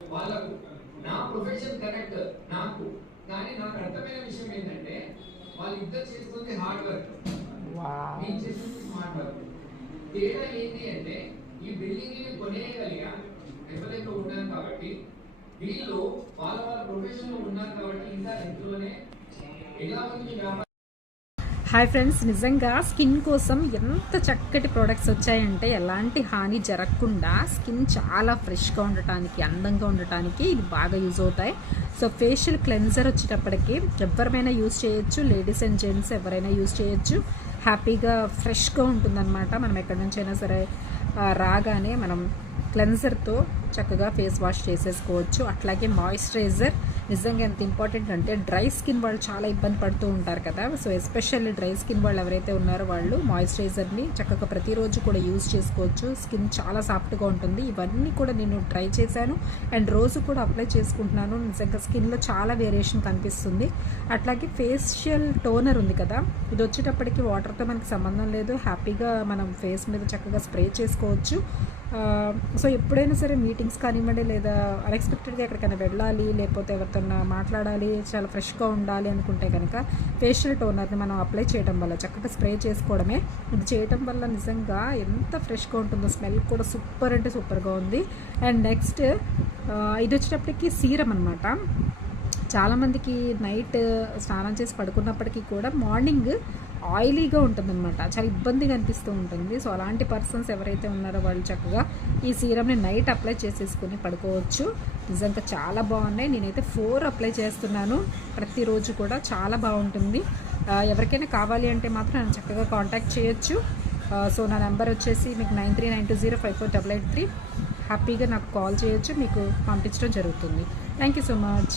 వాళ్ళకు నా profession correct నాకు, కానీ నాకు అర్థమైన విషయం ఏంటంటే వాళ్ళిద్దరు చేస్తుంది హార్డ్ వర్క్, నేను చేస్తుంది స్మార్ట్ వర్క్. తేడా ఏంటి అంటే ఈ బిల్డింగ్ ని కొనేయగలిగా ఎవరైతే ఉన్నాను కాబట్టి, వీళ్ళు వాళ్ళ ప్రొఫెషన్ లో ఉన్నారు కాబట్టి ఇంకా ఇంట్లోనే ఎలా ఉంది వ్యాపారం. హాయ్ ఫ్రెండ్స్, నిజంగా స్కిన్ కోసం ఎంత చక్కటి ప్రోడక్ట్స్ వచ్చాయంటే ఎలాంటి హాని జరగకుండా స్కిన్ చాలా ఫ్రెష్గా ఉండటానికి, అందంగా ఉండటానికి ఇది బాగా యూజ్ అవుతాయి. సో ఫేషియల్ క్లెన్జర్ వచ్చేటప్పటికి ఎవరైనా యూజ్ చేయొచ్చు, లేడీస్ అండ్ జెంట్స్ ఎవరైనా యూజ్ చేయొచ్చు. హ్యాపీగా ఫ్రెష్గా ఉంటుందన్నమాట. మనం ఎక్కడి నుంచైనా సరే రాగానే మనం క్లెన్జర్తో చక్కగా ఫేస్ వాష్ చేసేసుకోవచ్చు. అట్లాగే మాయిశ్చరైజర్ నిజంగా ఎంత ఇంపార్టెంట్ అంటే డ్రై స్కిన్ వాళ్ళు చాలా ఇబ్బంది పడుతూ ఉంటారు కదా. సో ఎస్పెషల్లీ డ్రై స్కిన్ వాళ్ళు ఎవరైతే ఉన్నారో వాళ్ళు మాయిశ్చరైజర్ని చక్కగా ప్రతిరోజు కూడా యూజ్ చేసుకోవచ్చు. స్కిన్ చాలా సాఫ్ట్గా ఉంటుంది. ఇవన్నీ కూడా నేను ట్రై చేశాను అండ్ రోజు కూడా అప్లై చేసుకుంటున్నాను. నిజంగా స్కిన్లో చాలా వేరియేషన్ కనిపిస్తుంది. అట్లాగే ఫేషియల్ టోనర్ ఉంది కదా, ఇది వచ్చేటప్పటికి వాటర్తో మనకి సంబంధం లేదు. హ్యాపీగా మనం ఫేస్ మీద చక్కగా స్ప్రే చేసుకోవచ్చు. సో ఎప్పుడైనా సరే మీటింగ్స్ కానివ్వండి, లేదా అన్ఎక్స్పెక్టెడ్గా ఎక్కడికైనా వెళ్ళాలి, లేకపోతే ఎవరితో మాట్లాడాలి, చాలా ఫ్రెష్గా ఉండాలి అనుకుంటే కనుక ఫేషియల్ టోనర్ని మనం అప్లై చేయడం వల్ల, చక్కగా స్ప్రే చేసుకోవడమే, ఇది చేయడం వల్ల నిజంగా ఎంత ఫ్రెష్గా ఉంటుందో. స్మెల్ కూడా సూపర్ అంటే సూపర్గా ఉంది. అండ్ నెక్స్ట్ ఇది వచ్చేటప్పటికి సీరం అనమాట. చాలామందికి నైట్ స్నానం చేసి పడుకున్నప్పటికీ కూడా మార్నింగ్ ఆయిలీగా ఉంటుందన్నమాట, చాలా ఇబ్బందిగా అనిపిస్తూ ఉంటుంది. సో అలాంటి పర్సన్స్ ఎవరైతే ఉన్నారో వాళ్ళు చక్కగా ఈ సీరమ్ని నైట్ అప్లై చేసేసుకుని పడుకోవచ్చు. నిజంగా చాలా బాగున్నాయి. నేనైతే 4 అప్లై చేస్తున్నాను ప్రతిరోజు కూడా, చాలా బాగుంటుంది. ఎవరికైనా కావాలి అంటే మాత్రం నన్ను చక్కగా కాంటాక్ట్ చేయొచ్చు. సో నా నెంబర్ వచ్చేసి మీకు 9392054883. హ్యాపీగా నాకు కాల్ చేయొచ్చు, మీకు పంపించడం జరుగుతుంది. Thank you so much.